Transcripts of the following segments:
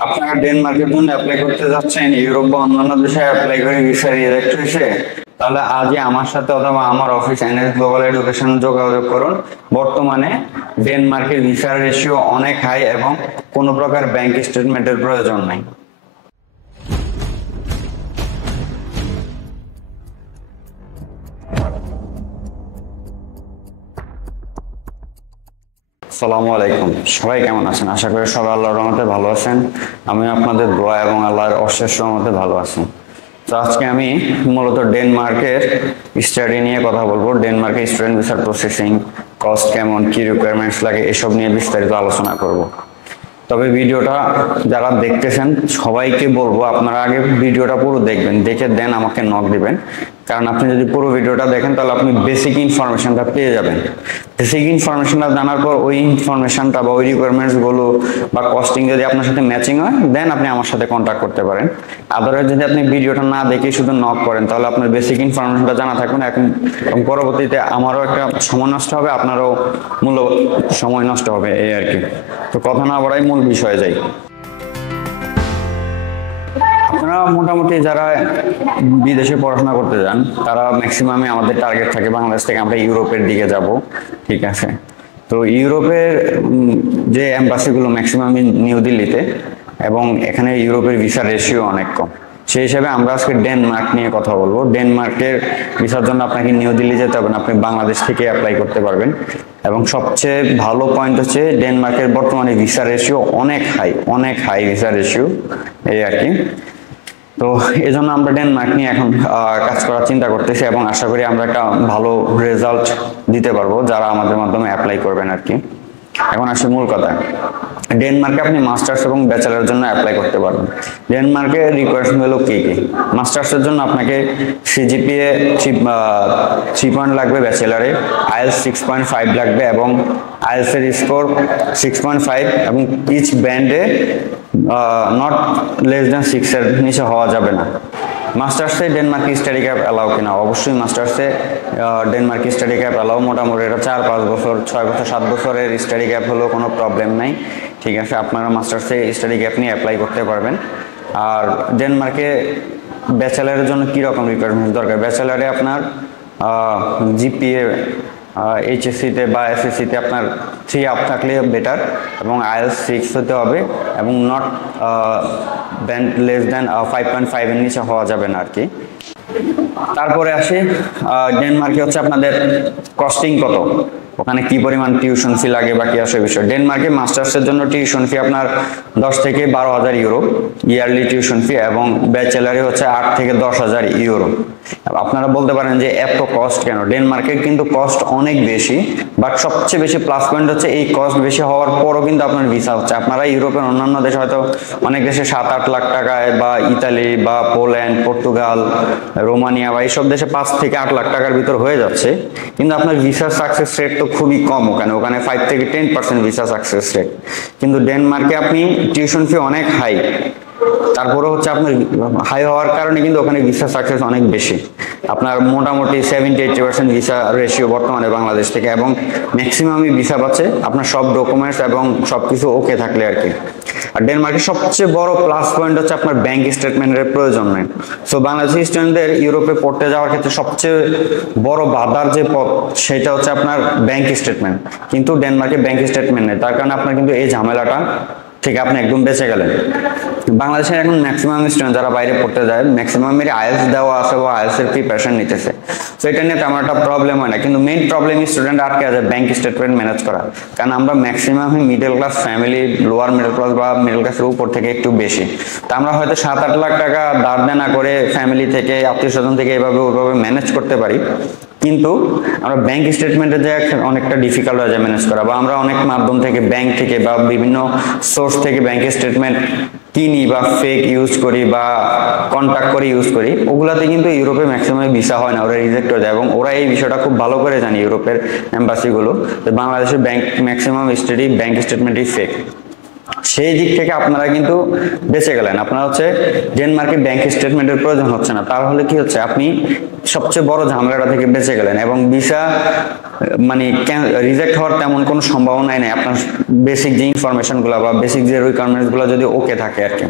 আপনারা ডেনমার্কের জন্য অ্যাপ্লাই করতে যাচ্ছেন, ইউরোপ বা অন্যান্য দেশে অ্যাপ্লাই করে ভিসা রিজেক্ট হয়েছে, তাহলে আজই আমার সাথে অথবা আমার অফিস এনএস গ্লোবাল এডুকেশন যোগাযোগ করুন। বর্তমানে ডেনমার্কের ভিসার রেশিও অনেক হাই এবং কোনো প্রকার ব্যাংক স্টেটমেন্টের প্রয়োজন নাই। আসসালামু আলাইকুম, সবাই কেমন আছেন? আশা করি সবাই আল্লাহর রহমতে ভালো আছেন। আমি আপনাদের দোয়া এবং আল্লাহর অশেষ রহমতে ভালো আছি। তো আজকে আমি মূলত ডেনমার্কের স্টাডি নিয়ে কথা বলবো। ডেনমার্কের স্টুডেন্ট ভিসার প্রসেসিং, কস্ট কেমন, কি রিকোয়ারমেন্টস লাগে, এসব নিয়ে বিস্তারিত আলোচনা করব। তবে ভিডিওটা যারা দেখতেছেন সবাইকে বলবো আপনারা আগে ভিডিওটা পুরো দেখবেন, দেখে দেন আমাকে নক দিবেন। কারণ আপনি যদি পুরো ভিডিওটা দেখেন তাহলে আপনি বেসিক ইনফরমেশনটা পেয়ে যাবেন। বেসিক ইনফরমেশনটা জানার পর ওই ইনফরমেশনটা বা ওই রিকোয়ারমেন্টস গুলো বা কস্টিং যদি আপনার সাথে ম্যাচিং হয় দেন আপনি আমার সাথে কন্ট্যাক্ট করতে পারেন। আদারওয়াইজ যদি আপনি ভিডিওটা না দেখে শুধু নক করেন তাহলে আপনার বেসিক ইনফরমেশনটা জানা থাকবে না, এখন পরবর্তীতে আমারও একটা সময় নষ্ট হবে, আপনারও মূল্য সময় নষ্ট হবে, এই আর কি। তো কথা না বাড়াই মূল বিষয়ে যাই। আপনারা মোটামুটি যারা বিদেশে পড়াশোনা করতে যান তারা ম্যাক্সিমামই আমাদের টার্গেট থাকে বাংলাদেশ থেকে আমরা ইউরোপের দিকে যাব, ঠিক আছে। তো ইউরোপের যে এম্বাসিগুলো ম্যাক্সিমামই নিউ দিল্লিতে, এবং এখানে ইউরোপের ভিসা রেশিও অনেক কম। সেই হিসাবে আমরা আজকে ডেনমার্ক নিয়ে কথা বলবো। ডেনমার্কের ভিসার জন্য আপনাকে নিউ দিল্লি যেতে হবে না, আপনি বাংলাদেশ থেকে অ্যাপ্লাই করতে পারবেন। এবং সবচেয়ে ভালো পয়েন্ট হচ্ছে ডেনমার্কের বর্তমানে ভিসা রেশিও অনেক হাই ভিসা রেশিও, এই আর কি। তো এই জন্য আমরা ডেনমার্ক নিয়ে এখন কাজ করার চিন্তা করতেছি এবং আশা করি আমরা একটা ভালো রেজাল্ট দিতে পারবো যারা আমাদের মাধ্যমে অ্যাপ্লাই করবেন আর কি। এখন আসি মূল কথা। ডেনমার্কে আপনি মাস্টার্স এবং ব্যাচেলারের জন্য অ্যাপ্লাই করতে পারবেন। ডেনমার্কে রিকোয়ারমেন্ট হলো কি কি? মাস্টার্সের জন্য আপনাকে সিজিপিএ 3 পয়েন্ট লাগবে ব্যাচেলারে, আইএলটিএস 6.5 লাগবে এবং আইএলটিএস এর স্কোর 6.5 এবং ইচ ব্যান্ডে নট লেস দ্যান 6 এর নিচে হওয়া যাবে না। মাস্টার্সে ডেনমার্কি স্টাডি ক্যাপ অ্যালাউ কিনা? অবশ্যই মাস্টার্সে ডেনমার্কি স্টাডি ক্যাপ অ্যালাউ। মোটামুটি এটা 4-5 বছর, 6 বছর, 7 বছরের স্টাডি ক্যাপ হলেও কোনো প্রবলেম নাই, ঠিক আছে। আপনারা মাস্টার্সে স্টাডি ক্যাপ নিয়ে অ্যাপ্লাই করতে পারবেন। আর ডেনমার্কে ব্যাচেলারের জন্য কী রকম রিকোয়ারমেন্ট দরকার? ব্যাচেলারে আপনার জিপিএ এইচএসসিতে বা এসএসসিতে আপনার 3 আপ থাকলে বেটার এবং আইএলটিএস 6 হতে হবে এবং নট ব্যান্ড লেস দ্যান 5.5 এর নিচে হওয়া যাবে না আর কি। তারপরে আসি ডেনমার্কে হচ্ছে আপনাদের কস্টিং কত, ওখানে কি পরিমাণ টিউশন ফি লাগে বা কি আসে বিষয়। ডেনমার্কে মাস্টার্সের জন্য টিউশন ফি আপনার 10 থেকে 12,000 ইউরো ইয়ারলি টিউশন ফি এবং ব্যাচেলারে হচ্ছে 8 থেকে 10,000 ইউরো। আপনারা বলতে পারেন যে এত কস্ট কেন? ডেনমার্কে কিন্তু কস্ট অনেক বেশি, বাট সবচেয়ে বেশি প্লাস পয়েন্ট হচ্ছে এই কস্ট বেশি হওয়ার পরও কিন্তু আপনার ভিসা হচ্ছে। আপনারা ইউরোপের অন্যান্য দেশে হয়তো অনেক দেশে 7-8 লাখ টাকায় বা ইতালি বা পোল্যান্ড, পর্তুগাল, রোমানিয়া বা এইসব দেশে 5 থেকে 8 লাখ টাকার ভিতর হয়ে যাচ্ছে, কিন্তু আপনার ভিসা সাকসেস রেট তো খুবই কম ওখানে 5 থেকে 10% ভিসা সাকসেস রেট। কিন্তু ডেনমার্কে আপনি টিউশন ফি অনেক হাই, তারপরে হচ্ছে আপনার হাই হওয়ার কারণে কিন্তু ওখানে ভিসা সাকসেস অনেক বেশি। আপনার মোটামুটি 70-80% ভিসা রেশিও বর্তমানে বাংলাদেশ থেকে, এবং ম্যাক্সিমামই ভিসা পাচ্ছে আপনার সব ডকুমেন্টস এবং সবকিছু ওকে থাকলে আর কি। আর ডেনমার্কের সবচেয়ে বড় প্লাস পয়েন্ট হচ্ছে আপনার ব্যাংক স্টেটমেন্টের প্রয়োজন নেই। সো বাংলাদেশি স্টুডেন্টদের ইউরোপে পড়তে যাওয়ার ক্ষেত্রে সবচেয়ে বড় বাধার যে পথ সেটা হচ্ছে আপনার ব্যাংক স্টেটমেন্ট, কিন্তু ডেনমার্কে ব্যাংক স্টেটমেন্ট নেই। তার কারণে আপনার কিন্তু এই ঝামেলাটা থেকে আপনি একদম বেঁচে গেলেন। বাংলাদেশের এখন ম্যাক্সিমাম স্টুডেন্ট যারা বাইরে পড়তে যায় ম্যাক্সিমামের আইএলটিএস দেওয়া আছে বা আইএলটিএস এর প্রিপারেশন নিতেছে, তো এটা নিয়ে তেমন একটা প্রবলেম হয় না। কিন্তু মেইন প্রবলেম স্টুডেন্ট আটকে আছে ব্যাংক স্টেটমেন্ট ম্যানেজ করা, কারণ আমরা ম্যাক্সিমামই middle class family, lower middle class বা মিডল ক্লাসের উপর থেকে একটু বেশি। তো আমরা হয়তো 7-8 লাখ টাকা ধার দেনা করে ফ্যামিলি থেকে, আত্মীয় স্বজন থেকে এভাবে ওইভাবে ম্যানেজ করতে পারি, কিন্তু আমরা ব্যাংক স্টেটমেন্টে যে অনেকটা ডিফিকাল্ট হয়ে যায় ম্যানেজ করা। বা আমরা অনেক মাধ্যম থেকে, ব্যাংক থেকে বা বিভিন্ন সোর্স থেকে ব্যাংকের স্টেটমেন্ট কিনি বা ফেক ইউজ করি বা কন্ট্যাক্ট করে ইউজ করি, ওগুলাতে কিন্তু ইউরোপে ম্যাক্সিমাম ভিসা হয় না, ওরা রিজেক্ট হয়ে যায়। এবং ওরা এই বিষয়টা খুব ভালো করে জানে ইউরোপের এম্বাসিগুলো, যে বাংলাদেশের ব্যাংক ম্যাক্সিমাম স্টেটই ব্যাংক স্টেটমেন্টই ফেক। সেই দিক থেকে আপনারা কিন্তু বেঁচে গেলেন। আপনার হচ্ছে ডেনমার্কে ব্যাংক স্টেটমেন্টের প্রয়োজন হচ্ছে না, তাহলে কি হচ্ছে আপনি সবচেয়ে বড় ঝামেলাটা থেকে বেঁচে গেলেন, এবং ভিসা মানে রিজেক্ট হওয়ার তেমন কোনো সম্ভাবনাই নেই আপনার বেসিক যে ইনফরমেশন গুলো বা বেসিক যে রিকোয়ারমেন্টস গুলো যদি ওকে থাকে আর কি।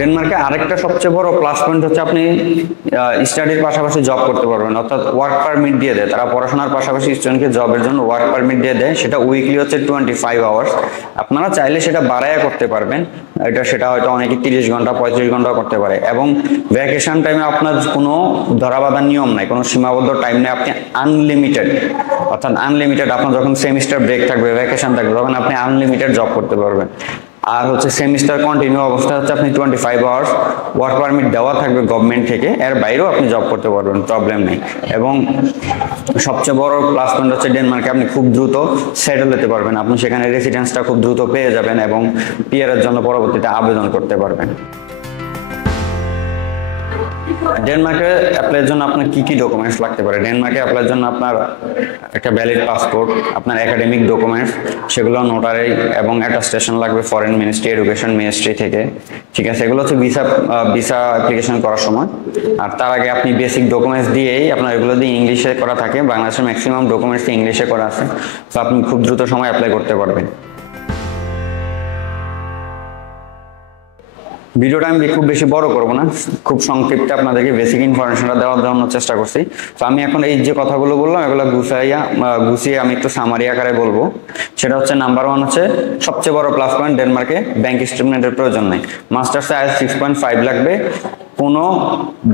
ডেনমার্কে আরেকটা সবচেয়ে বড় প্লাস পয়েন্ট হচ্ছে আপনি স্টাডির পাশাপাশি জব করতে পারবেন, অর্থাৎ ওয়ার্ক পারমিট দিয়ে দেয় তারা। পড়াশোনার পাশাপাশি স্টুডেন্টকে জবের জন্য ওয়ার্ক পারমিট দিয়ে দেয়, সেটা উইকলি হচ্ছে 25 আওয়ার্স। আপনারা চাইলে সেটা বাড়ায়া করতে পারবেন, সেটা হয়তো অনেকে 30 ঘন্টা 35 ঘন্টা করতে পারে। এবং ভ্যাকেশন টাইমে আপনার কোনো ধরাবাঁধা নিয়ম নাই, কোনো সীমাবদ্ধ টাইম নেই, আপনি আনলিমিটেড, অর্থাৎ আনলিমিটেড আপনার যখন সেমিস্টার ব্রেক থাকবে, ভ্যাকেশন থাকবে, তখন আপনি আনলিমিটেড জব করতে পারবেন। আর হচ্ছে সেমিস্টার কন্টিনিউ অবস্থা হচ্ছে আপনি 25 আওয়ার্স ওয়ার্ক পারমিট দেওয়া থাকবে গভর্নমেন্ট থেকে, এর বাইরেও আপনি জব করতে পারবেন, প্রবলেম নেই। এবং সবচেয়ে বড় প্লাস পয়েন্ট হচ্ছে ডেনমার্কে আপনি খুব দ্রুত সেটেল হতে পারবেন, আপনি সেখানে রেসিডেন্সটা খুব দ্রুত পেয়ে যাবেন এবং পিআর এর জন্য পরবর্তীতে আবেদন করতে পারবেন। ডেনমার্কে অ্যাপ্লাইয়ের জন্য আপনার কি কি ডকুমেন্টস লাগতে পারে? ডেনমার্কে অ্যাপ্লাইয়ের জন্য আপনার একটা ভ্যালিড পাসপোর্ট, আপনার একাডেমিক ডকুমেন্টস, সেগুলো নোটারি এবং অ্যাটাস্টেশন লাগবে ফরেন মিনিস্ট্রি, এডুকেশন মিনিস্ট্রি থেকে, ঠিক আছে? এগুলো হচ্ছে ভিসা অ্যাপ্লিকেশন করার সময়। আর তার আগে আপনি বেসিক ডকুমেন্টস দিয়েই, আপনার এগুলো দিয়ে ইংলিশে করা থাকে, বাংলাদেশের ম্যাক্সিমাম ডকুমেন্টস ইংলিশে করা আছে, তো আপনি খুব দ্রুত সময় অ্যাপ্লাই করতে পারবেন। ভিডিওটা আমি খুব বেশি বড় করবো না, খুব সংক্ষিপ্ত আপনাদেরকে বেসিক ইনফরমেশনটা দেওয়ার জন্য চেষ্টা করছি। তো আমি এখন এই যে কথাগুলো বললাম এগুলো গুছিয়ে আমি একটু সামারি আকারে বলবো। সেটা হচ্ছে নাম্বার 1 হচ্ছে সবচেয়ে বড় প্লাস পয়েন্ট, ডেনমার্কে ব্যাংক স্টেটমেন্টের প্রয়োজন নেই। মাস্টার্সে আইএলটিএস 6.5 লাগবে, কোনো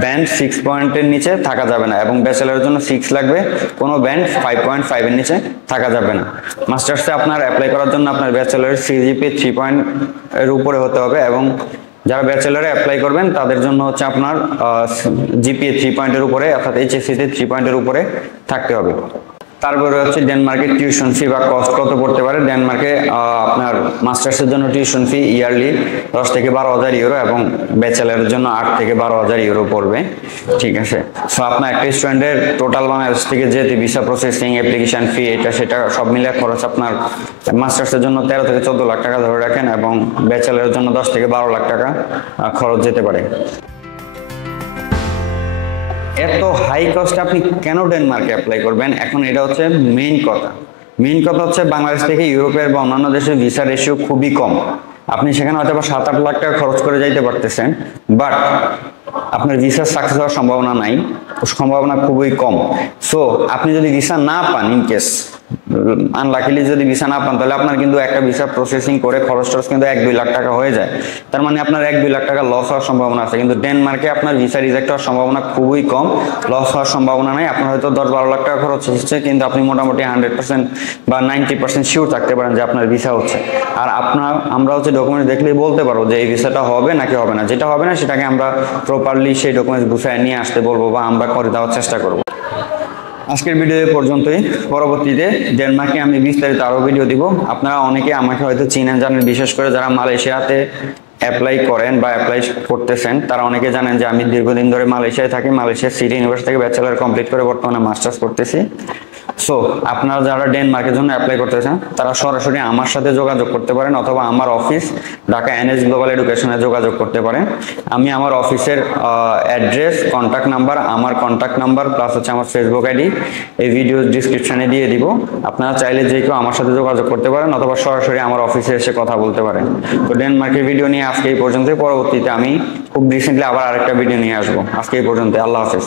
ব্যান্ড 6 পয়েন্টের নিচে থাকা যাবে না, এবং ব্যাচেলারের জন্য 6 লাগবে, কোনো ব্যান্ড 5.5 এর নিচে থাকা যাবে না। মাস্টার্সে আপনার অ্যাপ্লাই করার জন্য আপনার ব্যাচেলারের সিজিপিএ 3 পয়েন্ট এর উপরে হতে হবে, এবং যারা ব্যাচেলারে অ্যাপ্লাই করবেন তাদের জন্য হচ্ছে আপনার জিপিএ 3 পয়েন্টের উপরে, অর্থাৎ এইচএসসিতে 3 পয়েন্টের উপরে থাকতে হবে। তারপরে হচ্ছে ডেনমার্কের টিউশন ফি বা কস্ট কত পড়তে পারে। ডেনমার্কে আপনার মাস্টার্সের জন্য টিউশন ফি ইয়ারলি 10 থেকে 12,000 ইউরো, এবং ব্যাচেলারের জন্য 8 থেকে 12,000 ইউরো পড়বে, ঠিক আছে? সো আপনার একটা স্টুডেন্টের টোটাল বাংলাদেশ থেকে যেতে ভিসা প্রসেসিং, অ্যাপ্লিকেশন ফি, এটা সেটা সব মিলে খরচ আপনার মাস্টার্সের জন্য 13 থেকে 14 লাখ টাকা ধরে রাখেন, এবং ব্যাচেলারের জন্য 10 থেকে 12 লাখ টাকা খরচ যেতে পারে। এত হাই কস্ট আপনি কেন ডেনমার্কে অ্যাপ্লাই করবেন? এখন এটা হচ্ছে মেইন কথা। মেইন কথা হচ্ছে বাংলাদেশ থেকে ইউরোপের বা অন্যান্য দেশের ভিসা রেশিও খুবই কম। আপনি সেখানে হয়তো 7-8 লাখ টাকা খরচ করে যাইতে পারতেছেন, বাট আপনার ভিসা সাকসেস হওয়ার সম্ভাবনা নাই, সম্ভাবনা খুবই কম। সো আপনি যদি ভিসা না পান, ইন কেস আনলাকিলি যদি ভিসা না পান, তাহলে আপনার কিন্তু একটা ভিসা প্রসেসিং করে খরচ কিন্তু 1-2 লাখ টাকা হয়ে যায়। তার মানে আপনার 1-2 লাখ টাকা লস হওয়ার সম্ভাবনা আছে। কিন্তু ডেনমার্কে আপনার ভিসা রিজেক্ট হওয়ার সম্ভাবনা খুবই কম, লস হওয়ার সম্ভাবনা নাই। আপনার হয়তো 10-12 লাখ টাকা খরচ হচ্ছে, কিন্তু আপনি মোটামুটি 100% বা 90% শিওর থাকতে পারেন যে আপনার ভিসা হচ্ছে। আর আমরা হচ্ছে ডকুমেন্ট দেখলেই বলতে পারবো যে এই ভিসাটা হবে নাকি হবে না। যেটা হবে না সেটাকে আমরা প্রপারলি সেই ডকুমেন্টস গুছিয়ে নিয়ে আসতে বলবো, বা আমরা করে দেওয়ার চেষ্টা করবো। আজকের ভিডিও পর্যন্তই। পরবর্তীতে ডেনমার্কে আমি বিস্তারিত আরো ভিডিও দিব। আপনারা অনেকে আমাকে হয়তো চিনেন জানেন, বিশেষ করে যারা মালয়েশিয়াতে অ্যাপ্লাই করেন বা অ্যাপ্লাই করতেছেন, তারা অনেকে জানেন যে আমি দীর্ঘদিন ধরে মালয়েশিয়ায় থাকি। মালয়েশিয়ার সিটি ইউনিভার্সিটি থেকে ব্যাচেলার কমপ্লিট করে বর্তমানে মাস্টার্স করতেছি। সো আপনারা যারা ডেনমার্কের জন্য অ্যাপ্লাই করতে চান তারা সরাসরি আমার সাথে যোগাযোগ করতে পারেন, অথবা আমার অফিস ঢাকা এনএস গ্লোবাল এডুকেশনে যোগাযোগ করতে পারেন। আমি আমার অফিসের অ্যাড্রেস, কন্ট্যাক্ট নাম্বার, আমার কন্ট্যাক্ট নাম্বার প্লাস হচ্ছে আমার ফেসবুক আইডি এই ভিডিও ডিসক্রিপশনে দিয়ে দিব। আপনারা চাইলে যে কেউ আমার সাথে যোগাযোগ করতে পারেন, অথবা সরাসরি আমার অফিসে এসে কথা বলতে পারেন। তো ডেনমার্কের ভিডিও নিয়ে আজকে এই পর্যন্ত। পরবর্তীতে আমি খুব রিসেন্টলি আবার আরেকটা ভিডিও নিয়ে আসবো। আজকে এই পর্যন্ত, আল্লাহ হাফেজ।